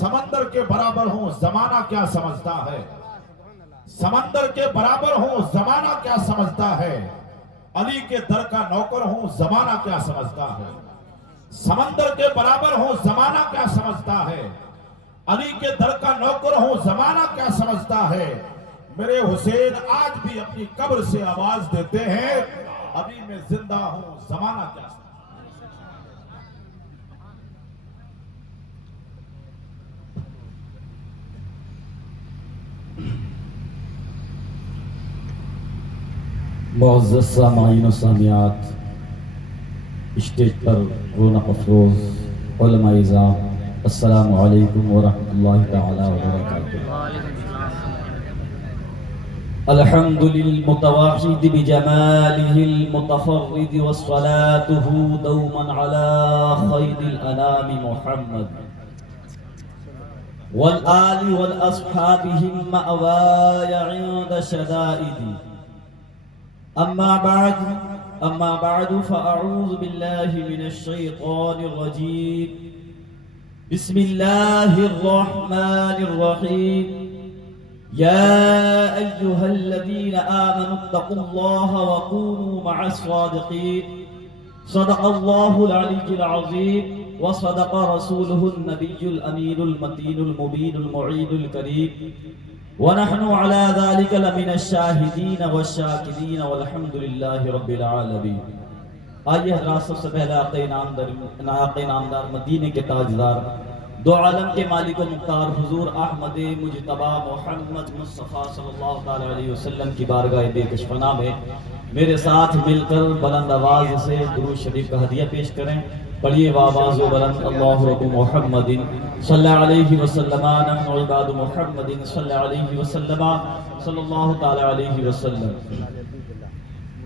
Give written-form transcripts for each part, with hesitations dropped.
سمندر کے برابر ہوں زمانہ کیا سمجھتا ہے، سمندر کے برابر ہوں زمانہ کیا سمجھتا ہے، علی کے در کا نوکر ہوں زمانہ کیا سمجھتا ہے، سمندر کے برابر ہوں زمانہ کیا سمجھتا ہے، علی کے در کا نوکر ہوں زمانہ کیا سمجھتا ہے۔ میرے حسین آج بھی اپنی قبر سے آواز دیتے ہیں، ابھی میں زندہ ہوں زمانہ کیا سمجھتا ہے۔ معزز سامعین و سامعات، اسٹیج پر رونق افروز علماء اعظام، السلام علیکم ورحمۃ اللہ تعالی وبرکاتہ۔ الحمد للمتوحد بجماله المتفرد وصلاته دوما على خير الأنام محمد والآل والأصحاب هم مأواي عند شدائدي. أما بعد فأعوذ بالله من الشيطان الرجيم. بسم الله الرحمن الرحيم. يا أيها الذين آمنوا اتقوا الله وكونوا مع الصادقين. صدق الله العلي العظيم وصدق رسوله النبي الأمين المتين المبين المعيد الكريم، ونحن على ذلك لمن الشاهدين والشاكرين والحمد لله رب العالمين. آئیے حضرات، سب سے پہلے آقا نامدار مدینے کے تاجدار، دو عالم کے مالک و مختار حضور احمد مجتبی محمد مصطفیٰ صلی اللہ علیہ وسلم کی بارگاہ بے کشفنا میں میرے ساتھ مل کر بلند آواز سے درود شریف کا ہدیہ پیش کریں۔ پڑھیے بآواز و بلند، اللہ رب محمد صلی اللہ علیہ وسلم، نحن عباد محمد صلی اللہ علیہ وسلم، صلی اللہ تعالی علیہ وسلم۔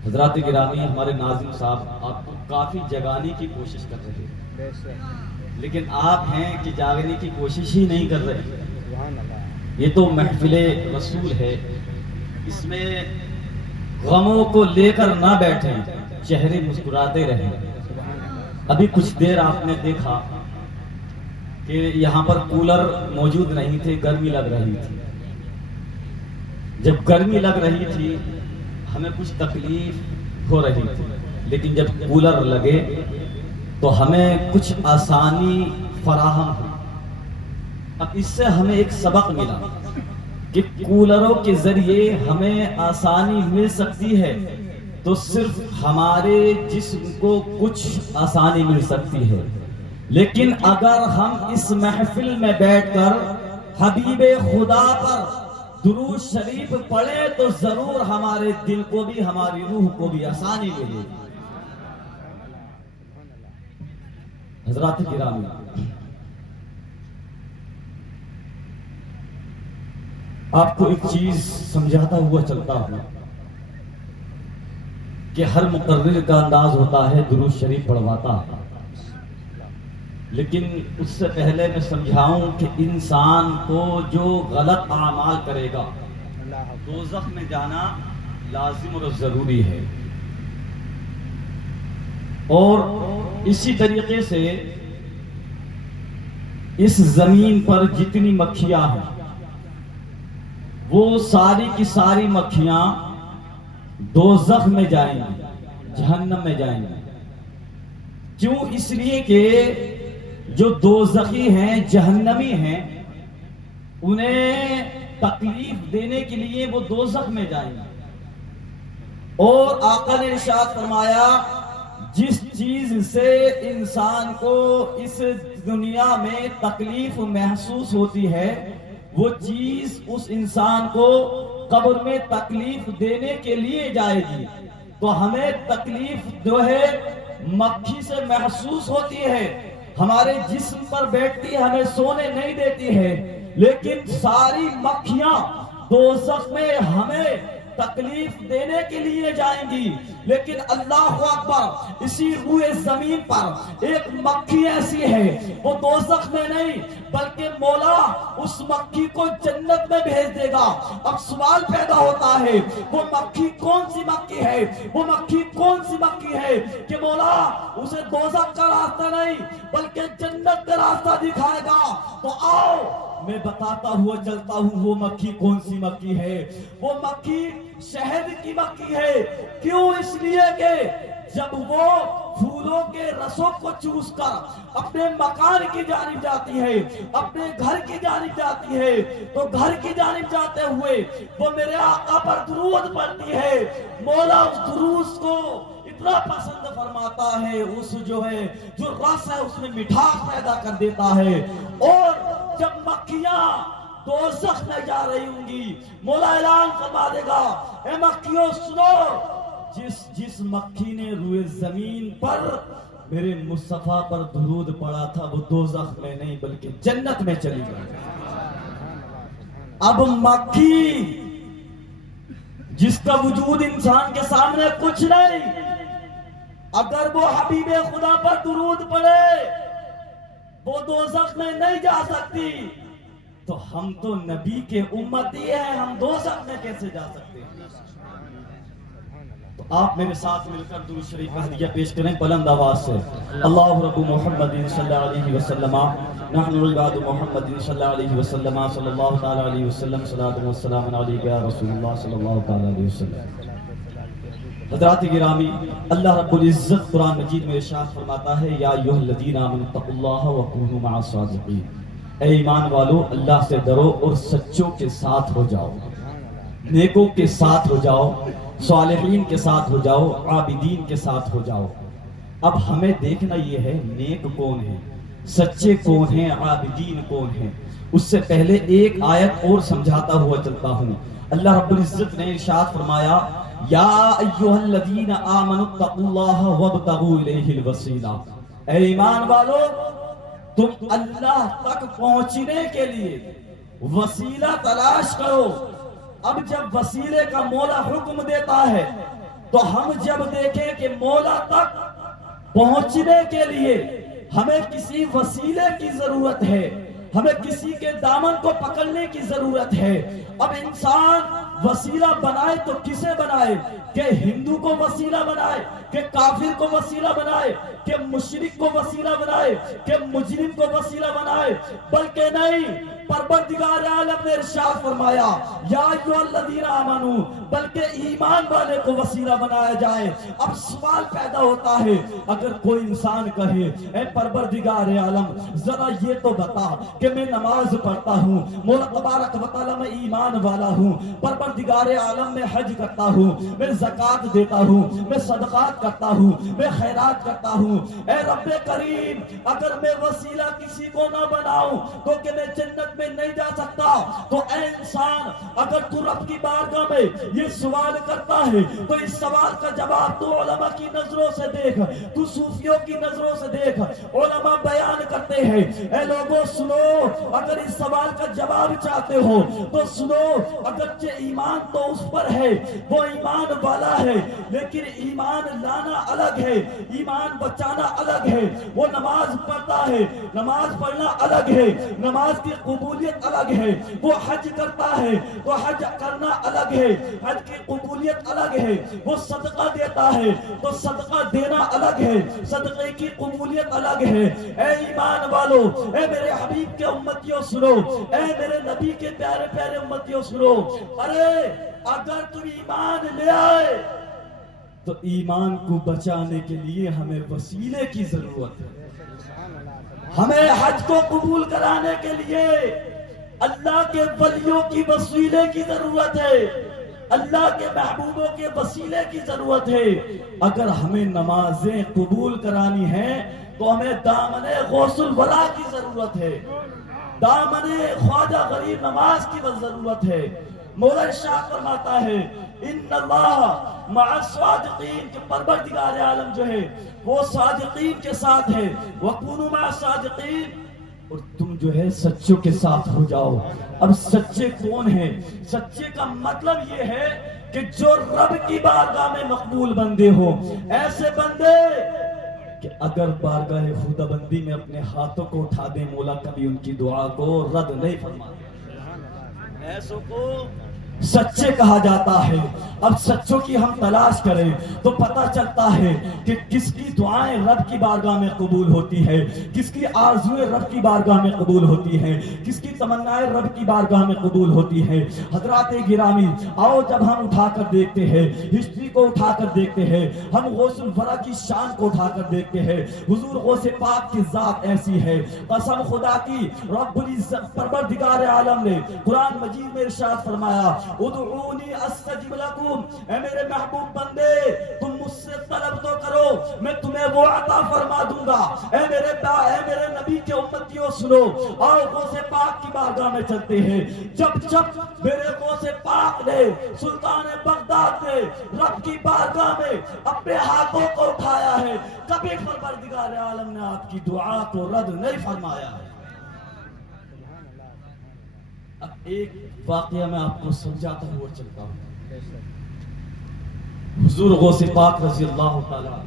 حضرات گرامی، ہمارے ناظم صاحب آپ کو کافی جگانے کی کوشش کر رہے ہیں، لیکن آپ ہیں کہ جاگنے کی کوشش ہی نہیں کر رہے۔ یہ تو محفل رسول ہے، اس میں غموں کو لے کر نہ بیٹھیں، چہرے مسکراتے رہیں۔ ابھی کچھ دیر آپ نے دیکھا کہ یہاں پر کولر موجود نہیں تھے، گرمی لگ رہی تھی۔ جب گرمی لگ رہی تھی ہمیں کچھ تکلیف ہو رہی تھی، لیکن جب کولر لگے تو ہمیں کچھ آسانی فراہم ہوئی۔ اب اس سے ہمیں ایک سبق ملا کہ کولروں کے ذریعے ہمیں آسانی مل سکتی ہے تو صرف ہمارے جسم کو کچھ آسانی مل سکتی ہے، لیکن اگر ہم اس محفل میں بیٹھ کر حبیب خدا پر درود شریف پڑھیں تو ضرور ہمارے دل کو بھی، ہماری روح کو بھی آسانی ملے گی۔ حضرات گرامی، آپ کو ایک چیز سمجھاتا ہوا چلتا ہوں کہ ہر مقرر کا انداز ہوتا ہے درود شریف پڑھواتا ہے، لیکن اس سے پہلے میں سمجھاؤں کہ انسان کو جو غلط اعمال کرے گا دوزخ میں جانا لازم اور ضروری ہے۔ اور اسی طریقے سے اس زمین پر جتنی مکھیاں ہیں وہ ساری کی ساری مکھیاں دوزخ میں جائیں گی، جہنم میں جائیں گی۔ کیوں؟ اس لیے کہ جو دوزخی ہیں، جہنمی ہیں، انہیں تکلیف دینے کے لیے وہ دوزخ میں جائیں گے۔ اور آقا نے ارشاد فرمایا، جس چیز سے انسان کو اس دنیا میں تکلیف محسوس ہوتی ہے وہ چیز اس انسان کو قبر میں تکلیف دینے کے لیے جائے گی۔ تو ہمیں تکلیف جو ہے مکھی سے محسوس ہوتی ہے، ہمارے جسم پر بیٹھتی ہے، ہمیں سونے نہیں دیتی ہے، لیکن ساری مکھیاں دوزخ میں ہمیں تکلیف دینے کے لیے جائیں گی، لیکن اللہ اکبر، اسی روئے زمین پر ایک مکھی ایسی ہے، وہ دوزخ میں نہیں بلکہ مولا اس مکھی کو جنت میں بھیج دے گا۔ اب سوال پیدا ہوتا ہے، وہ مکھی کون سی مکھی ہے؟ وہ مکھی کون سی مکھی ہے کہ مولا اسے دوزخ کا راستہ نہیں بلکہ جنت کا راستہ دکھائے گا؟ تو آؤ میں بتاتا ہوا چلتا ہوں وہ مکھی کون سی مکھی ہے۔ وہ مکھی شہد کی مکھی ہے۔ کیوں؟ اس لیے کہ جب وہ پھولوں کے رسوں کو چوس کر اپنے مکان کی جانب جاتی ہے، اپنے گھر کی جانب جاتی ہے، تو گھر کی جانب جاتے ہوئے وہ میرے آقا پر درود پڑھتی ہے۔ مولا اس درود کو اتنا پسند فرماتا ہے، اس جو رس ہے اس میں مٹھاس پیدا کر دیتا ہے۔ اور جب مکھیاں دوزخ میں جا رہی ہوں گی، مولا اعلان فرما دے گا، اے مکھیوں سنو، جس مکھی نے روئے زمین پر میرے مصطفیٰ پر درود پڑا تھا وہ دوزخ میں نہیں بلکہ جنت میں چلی گئی۔ اب مکھی جس کا وجود انسان کے سامنے کچھ نہیں، اگر وہ حبیب خدا پر درود پڑے وہ دوزخ میں نہیں جا سکتی، تو ہم تو نبی کے امتی ہیں، ہم دوزخ میں کیسے جا سکتے ہیں؟ تو آپ میرے ساتھ مل کر درود شریف کا ہدیہ پیش کریں بلند آواز سے۔ اللہ رب محمد صلی اللہ علیہ وسلم، نحن عباد محمد صلی اللہ علیہ وسلم، صلی اللہ تعالی علیہ وسلم، صلاۃ و سلام علیک یا رسول اللہ صلی اللہ تعالی علیہ وسلم۔ حضرات گرامی، اللہ رب العزت قرآن مجید میں ارشاد فرماتا ہے، یا ایھا الذین آمنوا اتقوا اللہ وکونوا مع الصادقین، اے ایمان والو اللہ سے ڈرو اور سچوں کے ساتھ ہو جاؤ، نیکوں کے ساتھ ہو جاؤ، صالحین کے ساتھ ہو جاؤ، عابدین کے ساتھ ہو جاؤ۔ اب ہمیں دیکھنا یہ ہے نیک کون ہیں، سچے کون ہیں، عابدین کون ہیں۔ اس سے پہلے ایک آیت اور سمجھاتا ہوا چلتا ہوں۔ اللہ رب العزت نے ارشاد فرمایا، یا ایھا الذین آمنوا اتقوا اللہ وابتغوا الیہ الوسیلہ، اے ایمان والو تم اللہ تک پہنچنے کے لیے وسیلہ تلاش کرو۔ اب جب وسیلے کا مولا حکم دیتا ہے تو ہم جب دیکھیں کہ مولا تک پہنچنے کے لیے ہمیں کسی وسیلے کی ضرورت ہے، ہمیں کسی کے دامن کو پکڑنے کی ضرورت ہے۔ اب انسان وسیلہ بنائے تو کسے بنائے؟ کہ ہندو کو وسیلہ بنائے، کہ کافر کو وسیلہ بنائے، کہ مشرک کو وسیلہ بنائے، کہ مجرم کو وسیلہ بنائے، بلکہ نہیں، پروردگار عالم نے ارشاد فرمایا، یا ایھا الذین آمنوا، بلکہ ایمان والے کو وسیلہ بنایا جائے۔ اب سوال پیدا ہوتا ہے، اگر کوئی انسان کہے، اے پروردگار عالم ذرا یہ تو بتا کہ میں نماز پڑھتا ہوں، مولا تبارک و تعالی میں ایمان والا ہوں، پروردگار عالم میں حج کرتا ہوں، میں زکوٰۃ دیتا ہوں، میں صدقات کرتا ہوں، میں خیرات کرتا ہوں، اے رب کریم اگر میں وسیلہ کسی کو نہ بناؤں تو کہ میں جنت میں نہیں جا سکتا۔ تو اے انسان اگر تو رب کی بارگاہ میں یہ سوال کرتا ہے تو اس سوال کا جواب تو علماء کی نظروں سے دیکھ، تو صوفیوں کی نظروں سے دیکھ، علماء بیان کرتے ہیں۔ اے لوگوں سنو، اگر اس سوال کا جواب چاہتے ہو تو سنو، اگرچہ ایمان تو اس پر ہے، وہ ایمان والا ہے، لیکن ایمان لانا الگ ہے، ایمان بچانا الگ ہے۔ وہ نماز پڑھتا ہے، نماز پڑھنا الگ ہے، نماز کی قبولیت الگ ہے۔ وہ حج کرتا ہے تو حج کرنا الگ ہے، حج کی قبولیت الگ ہے۔ وہ صدقہ دیتا ہے تو صدقہ دینا الگ ہے، صدقے کی قبولیت الگ ہے۔ اے ایمان والو، اے میرے حبیب کے امتیوں سنو، اے میرے نبی کے پیارے پیارے امتیوں سنو، ارے اگر تم ایمان لے آئے تو ایمان کو بچانے کے لیے ہمیں وسیلے کی ضرورت ہے، ہمیں حج کو قبول کرانے کے لیے اللہ کے ولیوں کی وسیلے کی ضرورت ہے، اللہ کے محبوبوں کے وسیلے کی ضرورت ہے۔ اگر ہمیں نمازیں قبول کرانی ہیں تو ہمیں دامن غوث الورا کی ضرورت ہے، دامن خواجہ غریب نواز کی ضرورت ہے۔ مولا ارشاد فرماتا ہے، ان اللہ مع الصادقین، کہ پروردگار عالم جو ہے وہ صادقین کے ساتھ ہے، وَكُونُوا مع الصادقین، اور تم جو ہے سچوں کے ساتھ ہو جاؤ۔ اب سچے کون ہیں؟ سچے کا مطلب یہ ہے کہ جو رب کی بارگاہ میں مقبول بندے ہوں، ایسے بندے کہ اگر بارگاہ خدا بندی میں اپنے ہاتھوں کو اٹھا دیں، مولا کبھی ان کی دعا کو رد نہیں فرماتے۔ ایسوں کو سچے کہا جاتا ہے۔ اب سچوں کی ہم تلاش کریں تو پتہ چلتا ہے کہ کس کی دعائیں رب کی بارگاہ میں قبول ہوتی ہے، کس کی آرزویں رب کی بارگاہ میں قبول ہوتی ہیں، کس کی تمنائیں رب کی بارگاہ میں قبول ہوتی ہیں۔ حضرات گرامی، آؤ جب ہم اٹھا کر دیکھتے ہیں، ہسٹری کو اٹھا کر دیکھتے ہیں، ہم غوث الورا کی شان کو اٹھا کر دیکھتے ہیں، حضور غوث پاک کی ذات ایسی ہے، قسم خدا کی، رب العزت پروردگار عالم نے قرآن مجید میں ارشاد فرمایا، ادعونی استجب لکم، اے میرے محبوب بندے تم مجھ سے طلب تو کرو میں تمہیں وہ عطا فرما دوں گا۔ اے میرے نبی کے امتیوں سنو، اور غوث پاک کی بارگاہ میں چلتے ہیں۔ جب میرے غوث پاک نے، سلطان بغداد نے رب کی بارگاہ میں اپنے ہاتھوں کو اٹھایا ہے، کبھی پروردگار عالم نے آپ کی دعا کو رد نہیں فرمایا ہے۔ اب ایک واقعہ میں آپ کو سمجھاتا ہوں اور چلتا ہوں۔ حضور غوث پاک رضی اللہ تعالیٰ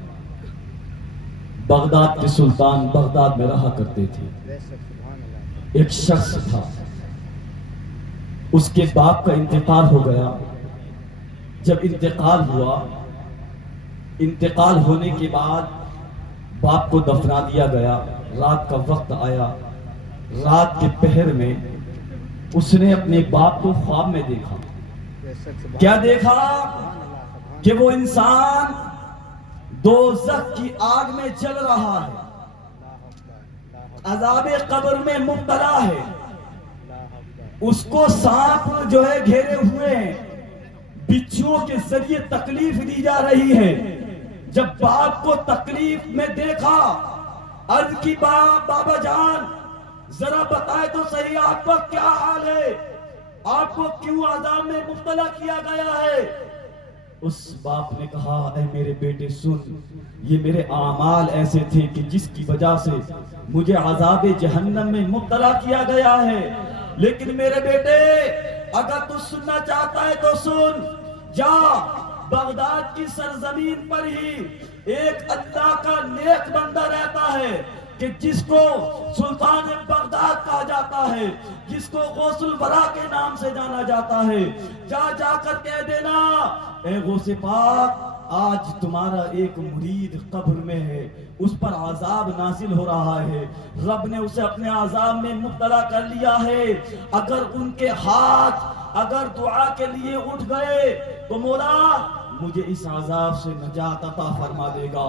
بغداد کے سلطان بغداد میں رہا کرتے تھے۔ ایک شخص تھا، اس کے باپ کا انتقال ہو گیا۔ جب انتقال ہوا، انتقال ہونے کے بعد باپ کو دفنا دیا گیا۔ رات کا وقت آیا، رات کے پہر میں اس نے اپنے باپ کو خواب میں دیکھا۔ کیا دیکھا؟ کہ وہ انسان دوزخ کی آگ میں جل رہا ہے، عذاب قبر میں مبتلا ہے، اس کو سانپ جو ہے گھیرے ہوئے ہیں، بچھوؤں کے ذریعے تکلیف دی جا رہی ہے۔ جب باپ کو تکلیف میں دیکھا، عرض کی بابا جان ذرا بتائے تو صحیح آپ کا کیا حال ہے، آپ کو کیوں عذاب میں مبتلا کیا گیا ہے؟ اس باپ نے کہا، اے میرے بیٹے سن، یہ میرے اعمال ایسے تھے کہ جس کی وجہ سے مجھے عذاب جہنم میں مبتلا کیا گیا ہے۔ لیکن میرے بیٹے اگر تو سننا چاہتا ہے تو سن، جا بغداد کی سرزمین پر ہی ایک اللہ کا نیک بندہ رہتا ہے کہ جس کو سلطان بغداد کہا جاتا ہے، جس کو غوث الورا کے نام سے جانا جاتا ہے۔ جا کر کہہ دینا، اے غوث پاک آج تمہارا ایک مرید قبر میں ہے، اس پر عذاب نازل ہو رہا ہے، رب نے اسے اپنے عذاب میں مبتلا کر لیا ہے۔ اگر ان کے ہاتھ اگر دعا کے لیے اٹھ گئے تو مولا مجھے اس عذاب سے نجات عطا فرما دے گا۔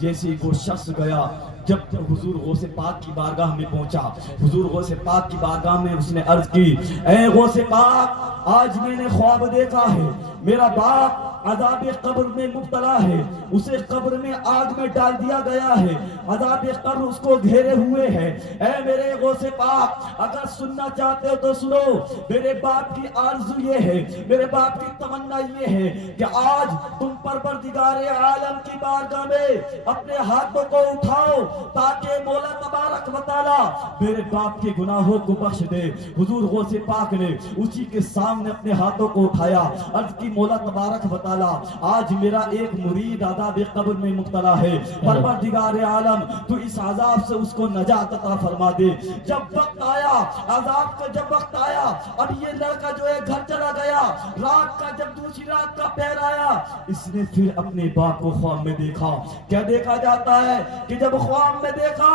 جیسے وہ شخص گیا، جب حضور غوث پاک کی بارگاہ میں پہنچا، حضور غوث پاک کی بارگاہ میں اس نے عرض کی، اے غوث پاک آج میں نے خواب دیکھا ہے، میرا باپ عذاب قبر میں مبتلا ہے، اسے قبر میں آگ میں ڈال دیا گیا ہے، عذاب قبر اس کو گھیرے ہوئے ہے۔ اے میرے غوث پاک اگر سننا چاہتے ہو تو سنو، میرے باپ کی آرزو یہ ہے، میرے باپ کی تمنا یہ ہے کہ آج تم پروردگار عالم کی بارگاہ میں اپنے ہاتھوں کو اٹھاؤ تاکہ مولا تبارک و تعالی میرے باپ کے گناہوں کو بخش دے۔ حضور غوث پاک نے اسی کے سامنے اپنے ہاتھوں کو اٹھایا، عرض کی مولا تبارک و تعالی آج میرا ایک مرید عذاب قبر میں مبتلا ہے، پروردگار عالم تو اس عذاب سے اس کو نجات عطا فرما دے۔ جب وقت آیا عذاب کا، جب وقت آیا اب یہ لڑکا جو ہے گھر چلا گیا، رات کا جب دوسری رات کا پہر آیا، اس نے پھر اپنے باپ کو خواب میں دیکھا۔ کیا دیکھا جاتا ہے کہ جب خواب میں دیکھا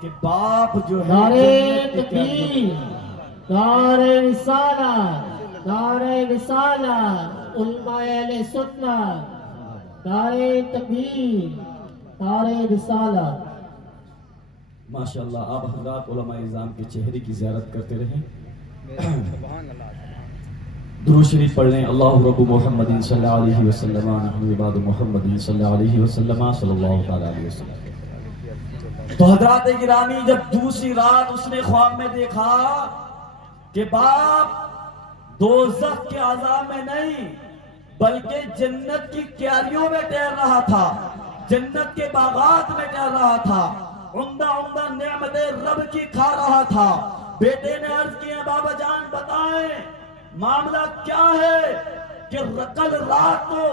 کہ باپ جو ہے نعرہ تکبیر، نعرہ رسالت، نعرہ رسالت، علماء اہل سنت، نعرہ تکبیر، نعرہ رسالت۔ ماشاءاللہ آپ حضرات علماء اعظام کے چہرے کی زیارت کرتے رہیں، درود شریف پڑھ لیں۔ اللہ رب محمد صلی اللہ علیہ وسلم، نحن عباد محمد صلی اللہ علیہ وسلم، صلی اللہ تعالی علیہ وسلم۔ تو حضرات گرامی جب دوسری رات اس نے خواب میں دیکھا کہ باپ دوزخ کے عذاب میں نہیں بلکہ جنت کی کیاریوں میں ٹہر رہا تھا، جنت کے باغات میں ٹہر رہا تھا، عمدہ عمدہ نعمتیں رب کی کھا رہا تھا۔ بیٹے نے عرض کیا، بابا جان بتائیں معاملہ کیا ہے کہ کل رات کو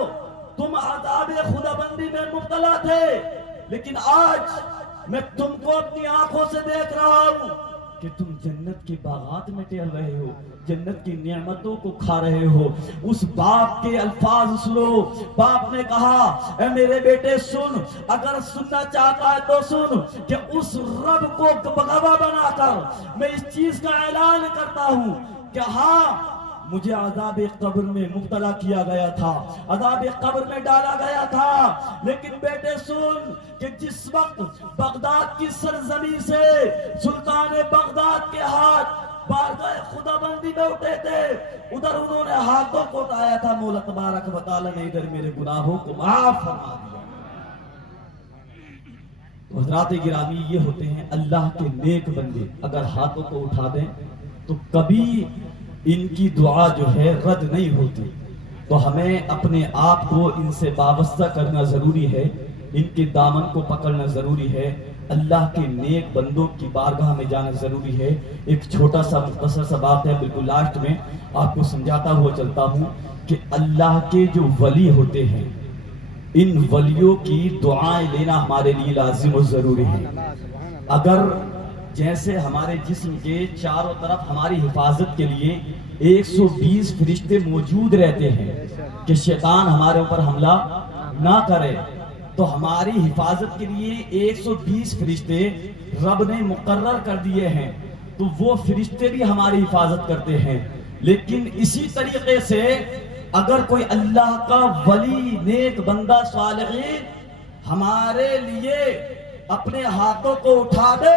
تم عذاب خدا بندی میں مبتلا تھے، لیکن آج میں تم کو اپنی آنکھوں سے دیکھ رہا ہوں کہ تم جنت کے باغات میں ٹہل رہے ہو، جنت کی نعمتوں کو کھا رہے ہو۔ اس باپ کے الفاظ سنو۔ باپ نے کہا اے میرے بیٹے سن، اگر سننا چاہتا ہے تو سن کہ اس رب کو گواہ بنا کر میں اس چیز کا اعلان کرتا ہوں کہ ہاں مجھے عذاب قبر میں مبتلا کیا گیا تھا، عذاب قبر میں ڈالا گیا تھا، لیکن بیٹے سن کہ جس وقت بغداد کی سرزمین سے سلطان بغداد کے ہاتھ بارگاہ خدا بندی میں اٹھے تھے، ادھر انہوں نے ہاتھوں کو اٹھایا تھا، مولا تبارک و تعالی نے ادھر میرے گناہوں کو معاف فرما دیا۔ حضرات گرامی، یہ ہوتے ہیں اللہ کے نیک بندے، اگر ہاتھوں کو اٹھا دیں تو کبھی ان کی دعا جو ہے رد نہیں ہوتی۔ تو ہمیں اپنے آپ کو ان سے وابستہ کرنا ضروری ہے، ان کے دامن کو پکڑنا ضروری ہے، اللہ کے نیک بندوں کی بارگاہ میں جانا ضروری ہے۔ ایک چھوٹا سا مختصر سا بات ہے، بالکل لاسٹ میں آپ کو سمجھاتا ہوا چلتا ہوں کہ اللہ کے جو ولی ہوتے ہیں، ان ولیوں کی دعائیں لینا ہمارے لیے لازم و ضروری ہے۔ اگر جیسے ہمارے جسم کے چاروں طرف ہماری حفاظت کے لیے 120 فرشتے موجود رہتے ہیں کہ شیطان ہمارے اوپر حملہ نہ کرے، تو ہماری حفاظت کے لیے 120 فرشتے رب نے مقرر کر دیے ہیں، تو وہ فرشتے بھی ہماری حفاظت کرتے ہیں۔ لیکن اسی طریقے سے اگر کوئی اللہ کا ولی، نیک بندہ، صالحین ہمارے لیے اپنے ہاتھوں کو اٹھا دے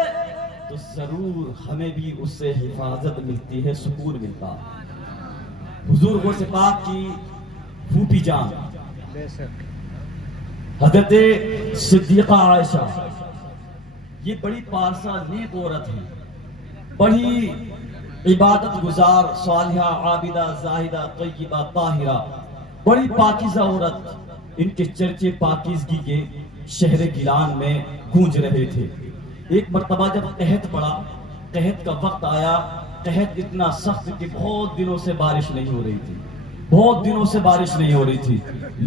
تو ضرور ہمیں بھی اس سے حفاظت ملتی ہے، سکون ملتا ہے۔ حضور غوث پاک کی پھوپھی جان حضرت صدیقہ عائشہ، یہ بڑی پارسا نیک عورت ہے، بڑی عبادت گزار، صالحہ، عابدہ، زاہدہ، طیبہ، طاہرہ، بڑی پاکیزہ عورت۔ ان کے چرچے پاکیزگی کے شہر گیلان میں گونج رہے تھے۔ ایک مرتبہ جب قحط پڑا، قحط کا وقت آیا، قحط اتنا سخت کہ بہت دنوں سے بارش نہیں ہو رہی تھی، بہت دنوں سے بارش نہیں ہو رہی تھی۔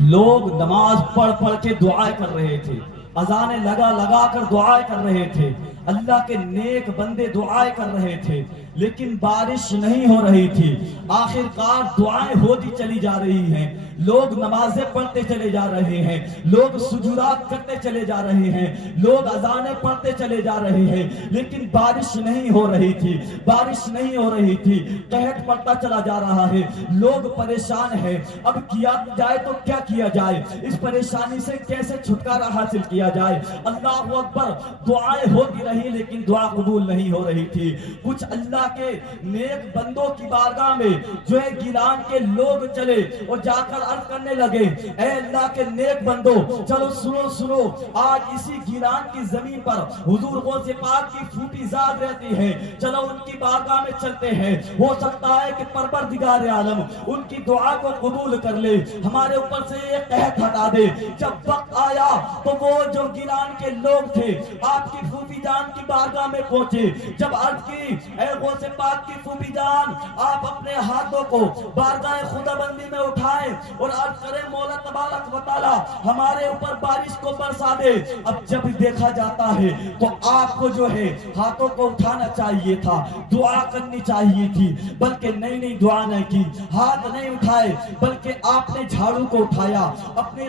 لوگ نماز پڑھ پڑھ کے دعائیں کر رہے تھے، اذانیں لگا لگا کر دعائیں کر رہے تھے، اللہ کے نیک بندے دعائیں کر رہے تھے، لیکن بارش نہیں ہو رہی تھی۔ آخر کار دعائیں ہوتی چلی جا رہی ہیں، لوگ نمازیں پڑھتے چلے جا رہے ہیں، لوگ سجودات کرتے چلے جا رہے ہیں، لوگ اذانیں پڑھتے چلے جا رہے ہیں، لیکن بارش نہیں ہو رہی تھی، بارش نہیں ہو رہی تھی۔ قحط پڑتا چلا جا رہا ہے، لوگ پریشان ہیں، اب کیا جائے تو کیا کیا جائے، اس پریشانی سے کیسے چھٹکارا حاصل کیا جائے۔ اللہ اکبر، دعائیں ہوتی رہی لیکن دعا قبول نہیں ہو رہی تھی۔ کچھ اللہ کے نیک بندوں کی بارگاہ میں جو ہے گیلان کے لوگ چلے اور جا کر عرض کرنے لگے، اے اللہ کے نیک بندو، چلو سنو سنو، آج اسی گیلان کی زمین پر حضور غوث پاک کی پھوپھی ذات رہتی ہے، چلو ان کی بارگاہ میں چلتے ہیں، ہو سکتا ہے کہ پروردگار عالم ان کی دعا کو قبول کر لے، ہمارے اوپر سے یہ قحط ہٹا دے۔ جب وقت آیا تو وہ جو گیلان کے لوگ تھے آپ کی پھوپھی جان کی بارگاہ میں پہنچے، جب عرض کی اے غوث پاک کی پھوپھی جان، آپ اپنے ہاتھوں کو بارگاہ خدا بندی میں اٹھائیں اور عرض کریں مولا تبارک و تعالی ہمارے اوپر بارش کو برسا دے۔ اب جب دیکھا جاتا ہے تو آپ کو جو ہے ہاتھوں کو اٹھانا چاہیے تھا، دعا کرنی چاہیے تھی، بلکہ نہیں دعا نہیں کی، ہاتھ نہیں اٹھائے، بلکہ آپ نے جھاڑو کو اٹھایا، اپنے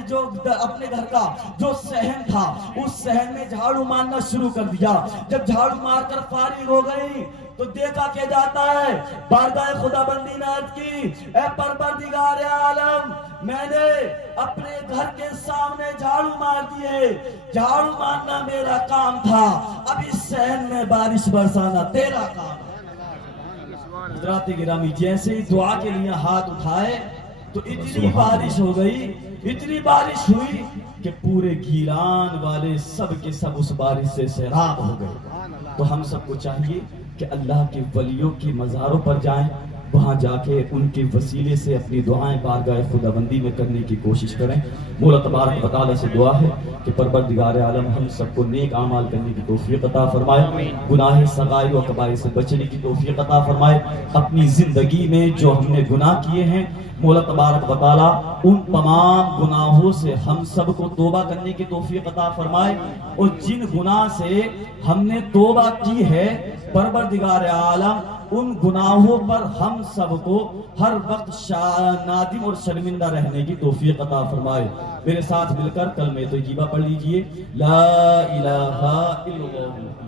گھر کا جو صحن تھا اس صحن میں جھاڑو مارنا شروع کر دیا۔ جب جھاڑو مار کر فارغ ہو گئی تو دیکھا کہ جاتا ہے بارگاہ خدا بندی نے عرض کی، اے پروردگار عالم، میں نے اپنے گھر کے سامنے جھاڑو مار دیے، جھاڑو مارنا میرا کام تھا، اب اس صحن میں بارش برسانا تیرا کام ہے۔ حضرات گرامی، جیسے ہی دعا کے لیے ہاتھ اٹھائے تو اتنی بارش ہو گئی، اتنی بارش ہوئی کہ پورے گیلان والے سب کے سب اس بارش سے سیراب ہو گئے۔ تو ہم سب کو چاہیے کہ اللہ کے ولیوں کی مزاروں پر جائیں، وہاں جا کے ان کے وسیلے سے اپنی دعائیں بارگاہ خداوندی میں کرنے کی کوشش کریں۔ مولا تبارک و تعالیٰ سے دعا ہے کہ پروردگار عالم ہم سب کو نیک اعمال کرنے کی توفیق عطا فرمائے، گناہ صغائر و کبائر سے بچنے کی توفیق عطا فرمائے۔ اپنی زندگی میں جو ہم نے گناہ کیے ہیں مولا تبارک و تعالیٰ ان تمام گناہوں سے ہم سب کو توبہ کرنے کی توفیق عطا فرمائے، اور جن گناہ سے ہم نے توبہ کی ہے پروردگار عالم ان گناہوں پر ہم سب کو ہر وقت نادم اور شرمندہ رہنے کی توفیق عطا فرمائے۔ میرے ساتھ مل کر کلمہ طیبہ پڑھ لیجئے، لا الہ الا اللہ